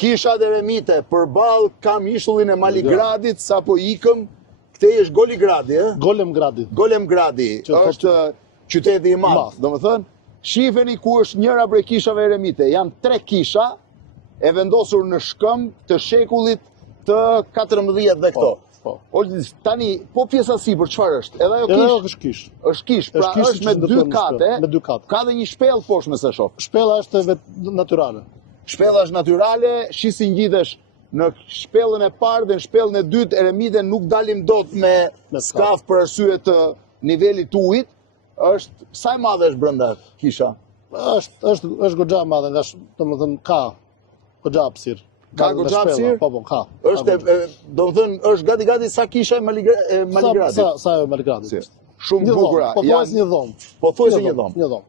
Kishat eremite, përballë kam ishullin e Maligradit, sa po ikëm, këtej është Goligradi, Golemgradi. Golemgradi, është qyteti i madh, domethënë, shifeni ku është njëra prej kishave eremite. Janë 3 kisha e vendosur në shkëmb të shekullit të 14 dhe këto. Tani, po pjesa sipër çfarë është? Edhe ajo është kish. Është kish, pra është me 2 kate. Me 2 kate. Ka dhe një shpellë poshtë me se shoh. Shpella është natyrale. Shpella është natyrale, shisi ngjitesh në shpellën e parë dhe në shpellën e dytë eremite nuk dalim dot me skaf për arsye të nivelit të ujit. Është sa e madhe është brenda kisha? Është goxha e madhe, domethënë ka goxha hapësirë. Ka goxha hapësirë? Po, ka. Është, domethënë, është gati sa kisha e Maligradit. Sa e Maligradit. Shumë bukura. Po thuajse një dhomë. Po thuajse një dhomë.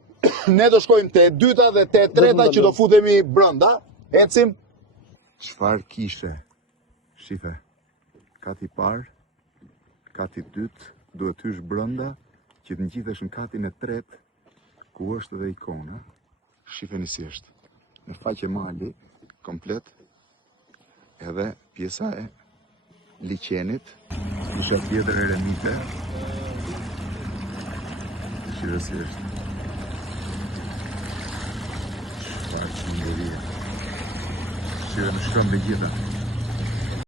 Ne do shkojmë te e dyta dhe te e treta që do futemi brenda. Ecim. Çfarë kishe? Shife. Kati parë, kati dytë, duhet hysh brenda që të ngjitesh në katin e tretë, ku është edhe ikona. Shifeni si është. Në faqe mali komplet, edhe pjesa e liqenit, pjesa tjetër eremite. Shifeni si është. Çfarë sundërie. Shifeni në shkëmbë gjitha.